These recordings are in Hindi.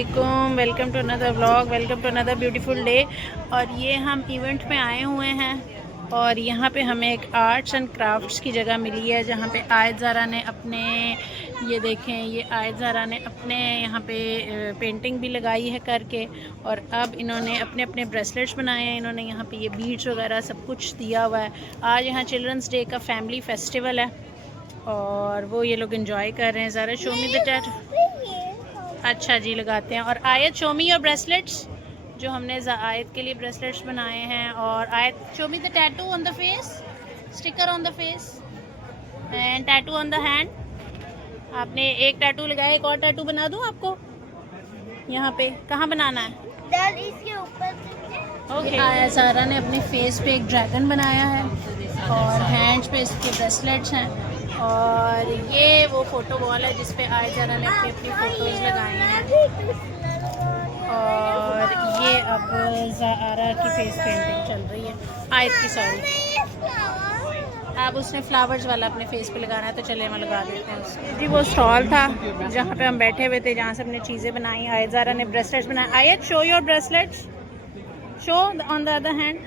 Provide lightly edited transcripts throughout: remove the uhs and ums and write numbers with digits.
अस्सलामुअलैकुम, welcome to another vlog, welcome to another beautiful day. और ये हम इवेंट में आए हुए हैं और यहाँ पे हमें एक आर्ट्स एंड क्राफ्ट्स की जगह मिली है जहाँ पे आयत ज़ारा ने अपने, ये देखें, ये आयत ज़ारा ने अपने यहाँ पे पेंटिंग भी लगाई है करके। और अब इन्होंने अपने अपने ब्रेसलेट्स बनाए हैं, इन्होंने यहाँ पे ये बीड्स वगैरह सब कुछ दिया हुआ है। आज यहाँ चिल्ड्रंस डे का फैमिली फेस्टिवल है और वो ये लोग एंजॉय कर रहे हैं। ज़रा शो मी द टैटू। अच्छा जी, लगाते हैं। और आयत, शो मी योर ब्रेसलेट्स, जो हमने आयत के लिए ब्रेसलेट्स बनाए हैं। और आयत, show me the tattoo on the face, sticker on the face and tattoo on the hand. आपने एक टैटू लगाया, एक और टैटू बना दूं आपको? यहाँ पे कहाँ बनाना है? इसके ऊपर। ओके। आयत ज़ारा ने अपने फेस पे एक ड्रैगन बनाया है और हैंड्स पे इसके ब्रेसलेट्स हैं। और ये वो फ़ोटो वॉल है जिस पे आयत ज़ारा ने अपनी अपनी फ़ोटोज़ लगाई हैं। और ये अब ज़ारा की फेस पेंटिंग चल रही है, आयत की, सॉरी। अब उसने फ्लावर्स वाला अपने फेस पे लगाना है तो चले हम लगा देते हैं उसको। जी, वो स्टॉल था जहाँ पे हम बैठे हुए थे, जहाँ से हमने चीज़ें बनाई। आयत ज़ारा ने ब्रेसलेट्स बनाए। आयत, show your bracelets, show on the other hand.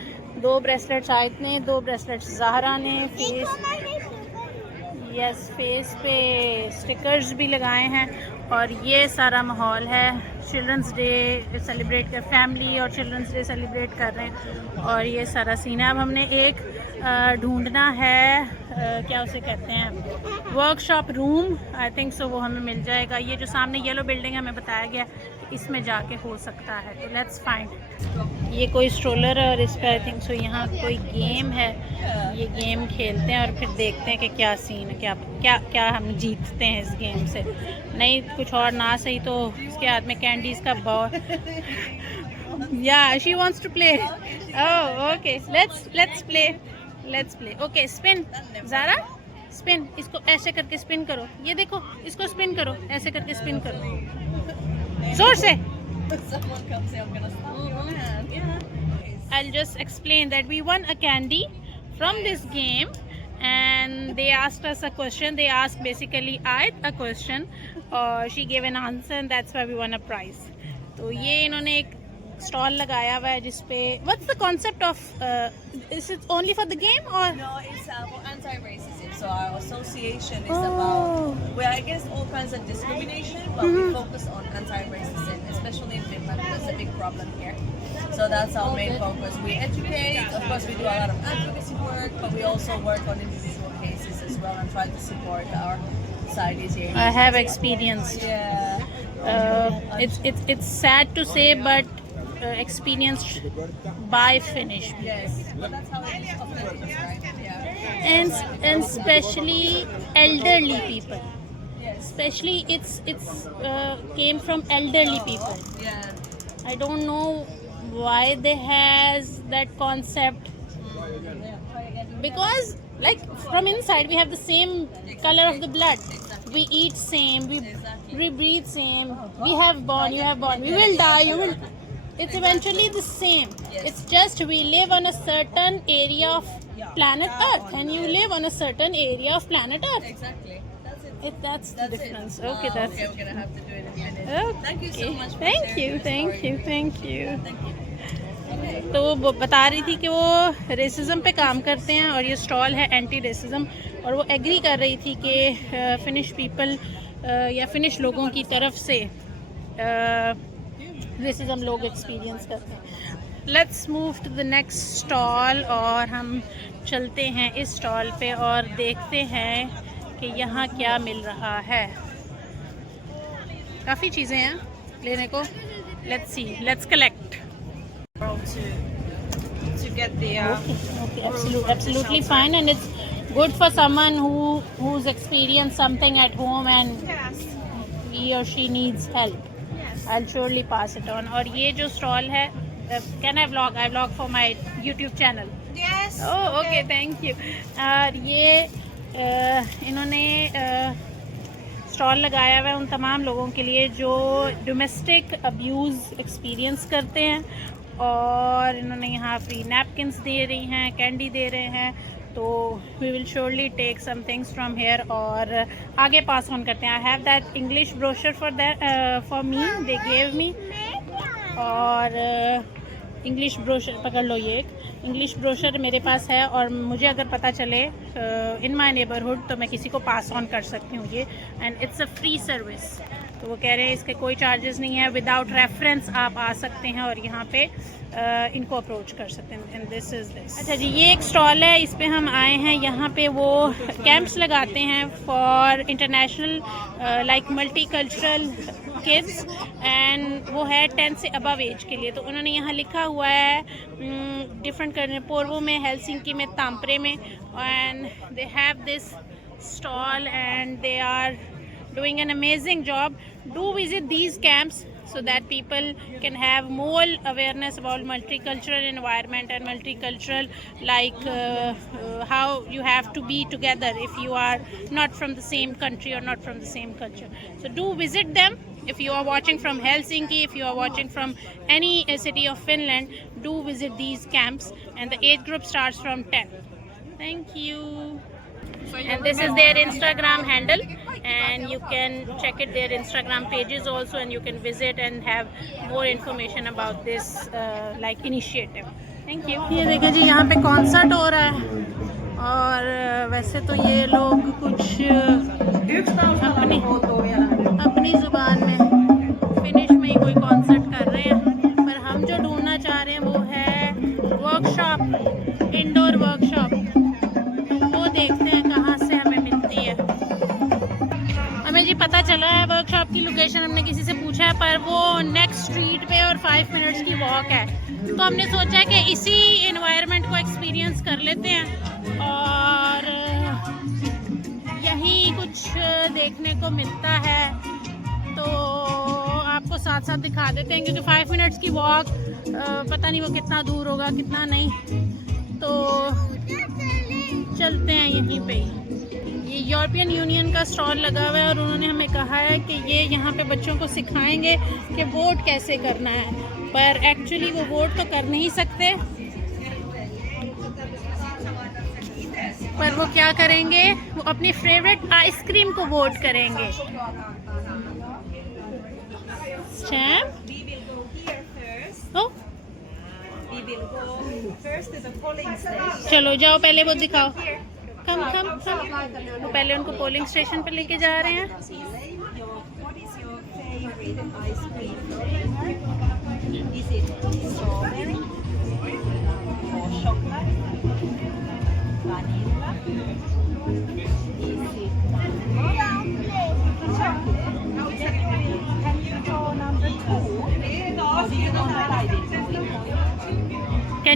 2 bracelets आयत ने, 2 ब्रेसलेट्स ज़ाहरा ने। फेस पे स्टिकर्स भी लगाए हैं। और ये सारा माहौल है, चिल्ड्रंस डे सेलिब्रेट कर, फैमिली और चिल्ड्रंस डे सेलिब्रेट कर रहे हैं। और ये सारा सीन है। अब हमने एक ढूंढना है, क्या उसे कहते हैं, workshop room, I think so, वो हमें मिल जाएगा। ये जो सामने येलो बिल्डिंग है, हमें बताया गया कि इसमें जाके हो सकता है, तो लेट्स फाइंड। ये कोई स्ट्रोलर है और इस पर आई थिंक सो यहाँ कोई गेम है। ये गेम खेलते हैं और फिर देखते हैं कि क्या सीन है, क्या क्या क्या हम जीतते हैं इस गेम से। नहीं कुछ और ना सही तो इसके हाथ में कैंडीज का बॉल। या she wants to play. Oh okay, let's play. Okay, spin Zara, spin. इसको ऐसे करके स्पिन करो। ये देखो, इसको स्पिन करो, ऐसे करके स्पिन करो जोर से। I'll just explain that we won a candy from this game and they asked us a question. They asked basically Ayat a question or she gave an answer and that's why we won a prize. तो ये इन्होंने एक स्टॉल लगाया हुआ है जिसपे, what's the concept of is it only for the game or? No, it's for anti-racism. So our association is about, we're against all kinds of discrimination, but we focus on anti-racism, especially in Finland. That's a big problem here. So that's our main focus. We educate, of course we do a lot of advocacy work, but we also work on individual cases as well and try to support our societies here. I have experienced. Yeah. It's sad to say, but experienced by Finnish people. Yes. But that's how it is often is, right? Yeah. And especially elderly people. Yes. Especially it's came from elderly people. Yeah. I don't know why they has that concept, because like from inside we have the same color of the blood, we eat same, we breathe same, we have born, you have born, we will die, you will, it's eventually the same. It's just we live on a certain area of planet Earth and you live on a certain area of planet Earth. Exactly. That's it. That's the difference. It. Okay, that's okay, we're gonna have to do it in a minute. okay. Thank you so much for Thank sharing you, your thank story. you, thank you. Thank you. Okay. तो वो बता रही थी कि वो रेसिज्म पे काम करते हैं और ये स्टॉल है एंटी रेसिज्म। और वो एग्री कर रही थी कि फिनिश पीपल या फिनिश लोगों की तरफ से रेसिज्म लोग एक्सपीरियंस करते हैं। Let's move to the next stall और हम चलते हैं इस स्टॉल पे और देखते हैं कि यहाँ क्या मिल रहा है। काफ़ी चीज़ें हैं लेने को। Let's see, let's collect. To get the Okay, absolutely fine, and it's good for someone who's experienced something at home and he or she needs help. I'll surely pass it on. और ये जो स्टॉल है, can I vlog? I vlog for my YouTube channel. Yes. Oh, okay, thank you. और ये इन्होंने स्टॉल लगाया हुआ है उन तमाम लोगों के लिए जो डोमेस्टिक अब्यूज़ एक्सपीरियंस करते हैं। और इन्होंने यहाँ फ्री नैपकिन्स दे रही हैं, कैंडी दे रहे हैं तो we will surely take some things from here और आगे पास ऑन करते हैं. I have that English brochure for me, they gave me. और इंग्लिश ब्रोशर पकड़ लो, ये एक इंग्लिश ब्रोशर मेरे पास है और मुझे अगर पता चले इन माय नेबरहुड तो मैं किसी को पास ऑन कर सकती हूँ ये. And it's a free service. तो वो कह रहे हैं इसके कोई चार्जेस नहीं है, विदाउट रेफरेंस आप आ सकते हैं और यहाँ पे इनको अप्रोच कर सकते हैं. And this is this. अच्छा जी, ये एक स्टॉल है, इस पे हम आए हैं. यहाँ पे वो कैंप्स लगाते हैं for international like multi cultural kids, and वो है 10 से अबव एज के लिए. तो उन्होंने यहाँ लिखा हुआ है डिफरेंट करने, पोर्वो में, हेलसिंकी में, ताम्परे में. And they have this stall and they are doing an amazing job. Do visit these camps so that people can have more awareness about multicultural environment and multicultural, like how you have to be together if you are not from the same country or not from the same culture. So do visit them. If you are watching from Helsinki, if you are watching from any city of Finland, do visit these camps, and the age group starts from 10. Thank you. And this is their Instagram handle, and you can check it, their Instagram pages also, and you can visit and have more information about this like initiative. Thank you. ये देखिए जी, यहाँ पे कॉन्सर्ट हो रहा है और वैसे तो ये लोग कुछ अपनी ज़ुबान में फिनिश में ही कोई कॉन्सर्ट कर रहे हैं, पर हम जो ढूंढना चाह रहे हैं वो है वर्कशॉप, इंडोर वर्कशॉप. वो देखते हैं कहाँ से हमें मिलती है. हमें जी पता चला है वर्कशॉप की लोकेशन, हमने किसी से पूछा है, पर वो नेक्स्ट स्ट्रीट पे और 5 मिनट्स की वॉक है. तो हमने सोचा है कि इसी एनवायरनमेंट को एक्सपीरियंस कर लेते हैं और यहीं कुछ देखने को मिलता है तो आपको साथ साथ दिखा देते हैं, क्योंकि 5 मिनट्स की वॉक पता नहीं वो कितना दूर होगा कितना नहीं. तो चलते हैं यहीं पे. ये यूरोपियन यूनियन का स्टॉल लगा हुआ है और उन्होंने हमें कहा है कि ये यहाँ पे बच्चों को सिखाएंगे कि वोट कैसे करना है, पर एक्चुअली वो वोट तो कर नहीं सकते. पर वो क्या करेंगे, वो अपनी फेवरेट आइसक्रीम को वोट करेंगे. चलो जाओ, पहले वो दिखाओ. कम वो पहले उनको पोलिंग स्टेशन पे लेके जा रहे हैं.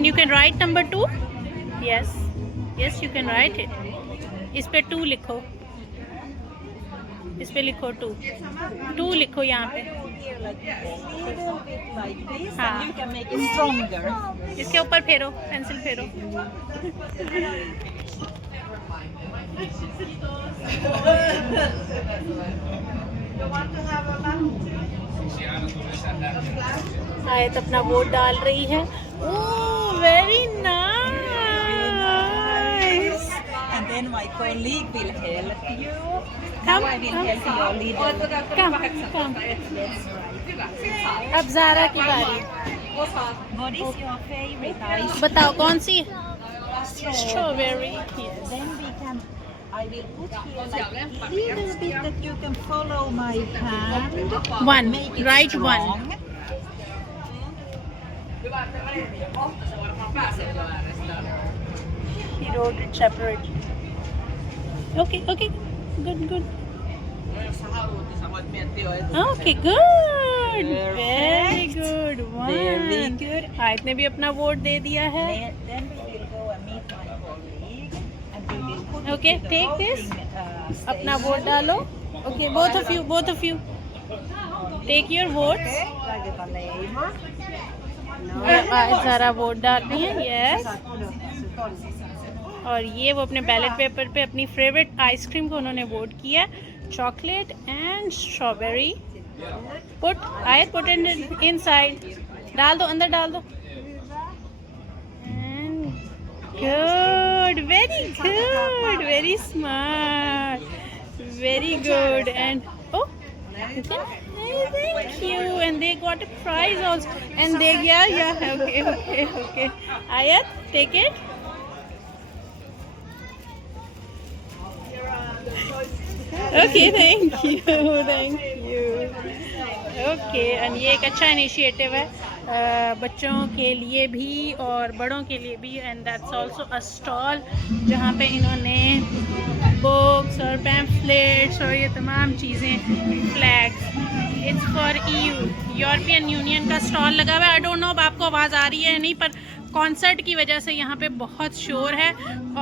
You can write number 2. Yes, you can write it. इस पे 2 लिखो, इस पे लिखो 2 लिखो यहाँ पे. हाँ, इसके ऊपर फेरो, पेंसिल फेरो. आयत अपना वोट डाल रही है. Oh, very nice. And then my colleague will help you. Come, Now I will help your leader. Come. अब ज़ारा की बारी. What is your favorite ice? बताओ कौन सी? Strawberry. Yes. Then we can. I will put here like a little bit that you can follow my hand. 1. Make it Write strong. 1. He wrote it separate. Okay. Good. Okay, good. Very good. 1. Very good. आयत ने भी अपना वोट दे दिया है. Then we will go and meet my colleague and we will put it Okay, to the take this. voting, अपना वोट डालो. Okay, both of you. Take your votes. आयत ज़ारा वोट डाल रही हैं. Yes. और ये वो अपने बैलेट पेपर पे अपनी फेवरेट आइसक्रीम को उन्होंने वोट किया, chocolate and strawberry. Put it inside. डाल दो, अंदर डाल दो. Good. good, very smart, very good. And oh, you can, thank you. And they got a prize also. And they, yeah, okay. Ayat, take it. Okay, thank you. Okay, and ये एक अच्छा इनिशिएटिव है बच्चों के लिए भी और बड़ों के लिए भी. And that's also a stall जहाँ पे इन्होंने बुक्स और पैम्फलेट्स और ये तमाम चीज़ें, flags. It's for EU, European union का स्टॉल लगा हुआ है. आई डोंट नो अब आपको आवाज़ आ रही है या नहीं, पर कॉन्सर्ट की वजह से यहाँ पे बहुत शोर है.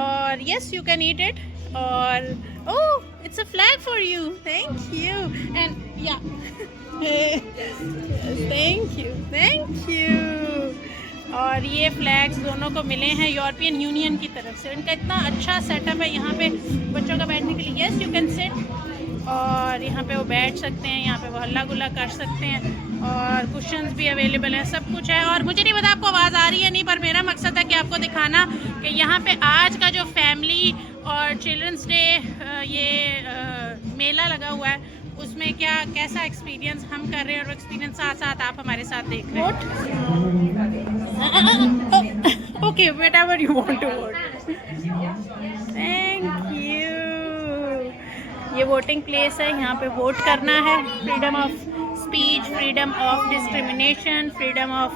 और yes, you can eat it. और oh, it's a flag for you. Thank you. And या थैंक यू. और ये फ्लैग्स दोनों को मिले हैं यूरोपियन यूनियन की तरफ से. इनका इतना अच्छा सेटअप है यहाँ पे बच्चों का बैठने के लिए. Yes, you can sit. और यहाँ पे वो बैठ सकते हैं, यहाँ पे वो हल्ला गुल्ला कर सकते हैं. और कुशन्स भी अवेलेबल हैं, सब कुछ है. और मुझे नहीं पता आपको आवाज़ आ रही है नहीं, पर मेरा मकसद है कि आपको दिखाना कि यहाँ पे आज का जो फैमिली और चिल्ड्रंस डे ये मेला लगा हुआ है, उसमें कैसा एक्सपीरियंस हम कर रहे हैं. और एक्सपीरियंस साथ साथ आप हमारे साथ देख रहे हैं. Okay, whatever you want to vote. Thank you. ये वोटिंग प्लेस है, यहाँ पे वोट करना है. Freedom of speech, freedom of discrimination, freedom of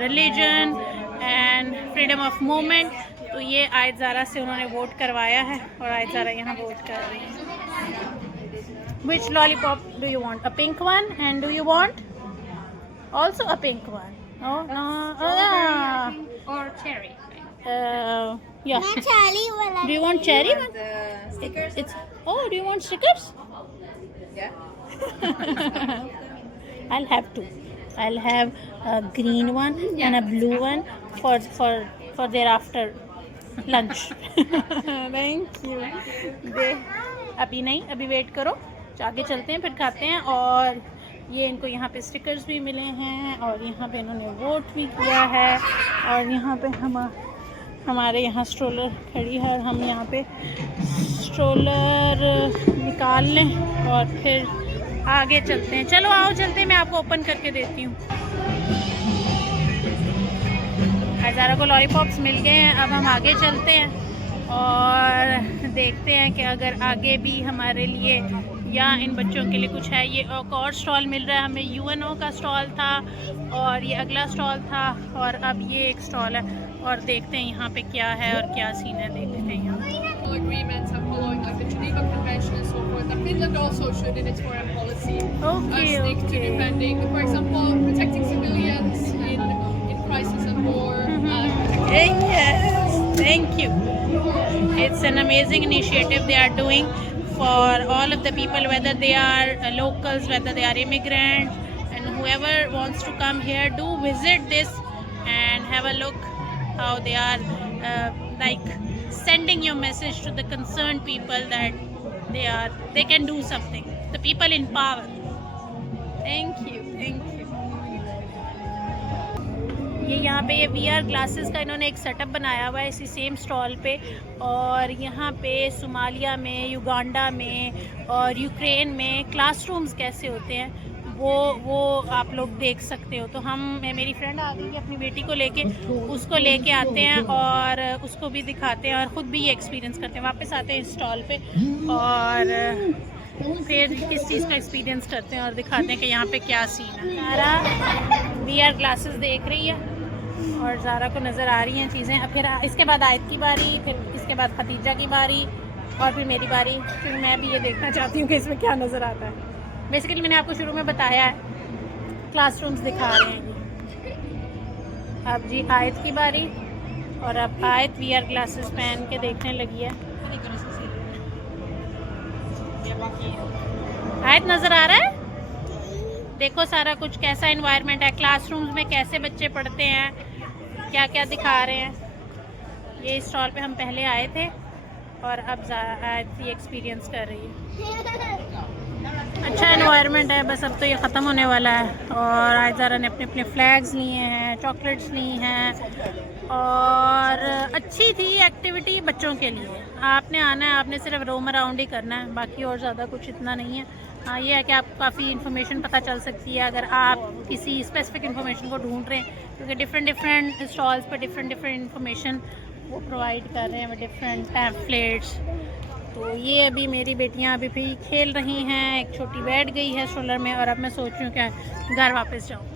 religion and freedom of movement. तो ये आयत ज़ारा से उन्होंने वोट करवाया है और आयत ज़ारा यहाँ वोट कर रही है. Which lollipop do you want? A pink one? And do you want also a pink one? Oh no! or cherry. Yeah. मैं cherry वाला. Do you want cherry one? It's. Oh, do you want stickers? Yeah. I'll have two. I'll have a green one and a blue one for their after lunch. Thank you. अभी नहीं, अभी वेट करो, आगे चलते हैं फिर खाते हैं. और ये इनको यहाँ पे स्टिकर्स भी मिले हैं और यहाँ पे इन्होंने वोट भी किया है. और यहाँ पे हमारे यहाँ स्ट्रोलर खड़ी है और हम यहाँ पे स्ट्रोलर निकाल लें और फिर आगे चलते हैं. चलो आओ चलते हैं, मैं आपको ओपन करके देती हूँ. ज़ारा को लॉलीपॉप्स मिल गए हैं. अब हम आगे चलते हैं और देखते हैं कि अगर आगे भी हमारे लिए या इन बच्चों के लिए कुछ है. ये एक और स्टॉल मिल रहा है हमें. UNO का स्टॉल था और ये अगला स्टॉल था और अब ये एक स्टॉल है. और देखते हैं यहाँ पे क्या है और क्या सीन है. देखते हैं यहाँ agreements and following like the Geneva Convention and so forth. And Finland also should in its foreign policy stick to defending, for example, protecting civilians in crisis and war. Yes, thank you. It's an amazing initiative they are doing for all of the people, whether they are locals, whether they are immigrants, and whoever wants to come here, do visit this and have a look how they are like sending your message to the concerned people that they can do something. The people in power. Thank you. ये यहाँ पे ये VR ग्लासेस का इन्होंने एक सेटअप बनाया हुआ है इसी सेम स्टॉल पे. और यहाँ पे सोमालिया में, युगांडा में और यूक्रेन में क्लासरूम्स कैसे होते हैं वो आप लोग देख सकते हो. तो मेरी फ्रेंड आ गई है अपनी बेटी को लेके, उसको लेके आते हैं और उसको भी दिखाते हैं और ख़ुद भी ये एक्सपीरियंस करते हैं. वापस आते हैं स्टॉल पे और फिर किस चीज़ का एक्सपीरियंस करते हैं और दिखाते हैं कि यहाँ पे क्या सीन है. ज़ारा VR ग्लासेस देख रही है और ज़ारा को नज़र आ रही हैं चीज़ें. अब फिर इसके बाद आयत की बारी, फिर इसके बाद खतीजा की बारी और फिर मेरी बारी. फिर मैं भी ये देखना चाहती हूँ कि इसमें क्या नज़र आता है. बेसिकली मैंने आपको शुरू में बताया है, क्लासरूम्स दिखा रहे हैं ये. अब जी आयत की बारी और अब आयत VR ग्लासेस पहन के देखने लगी है. आयत नज़र आ रहा है? देखो सारा कुछ कैसा इन्वायरमेंट है, क्लासरूम्स में कैसे बच्चे पढ़ते हैं, क्या क्या दिखा रहे हैं. ये स्टॉल पे हम पहले आए थे और अब आयत ये एक्सपीरियंस कर रही है. अच्छा एनवायरनमेंट है। बस अब तो ये ख़त्म होने वाला है और आयजारा ने अपने अपने फ्लैग्स लिए हैं, चॉकलेट्स ली हैं और अच्छी थी एक्टिविटी बच्चों के लिए। आपने आना है, आपने सिर्फ रोम अराउंड ही करना है, बाकी और ज़्यादा कुछ इतना नहीं है। हाँ ये है कि आपको काफ़ी इन्फॉर्मेशन पता चल सकती है अगर आप किसी स्पेसिफिक इन्फॉर्मेशन को ढूंढ रहे हैं, क्योंकि डिफरेंट स्टॉल्स पर डिफरेंट इन्फॉर्मेशन वो प्रोवाइड कर रहे हैं, डिफरेंट पैम्फलेट्स। तो ये अभी मेरी बेटियां अभी भी खेल रही हैं, एक छोटी बैठ गई है स्ट्रोलर में और अब मैं सोच रही हूँ कि घर वापस जाऊँ।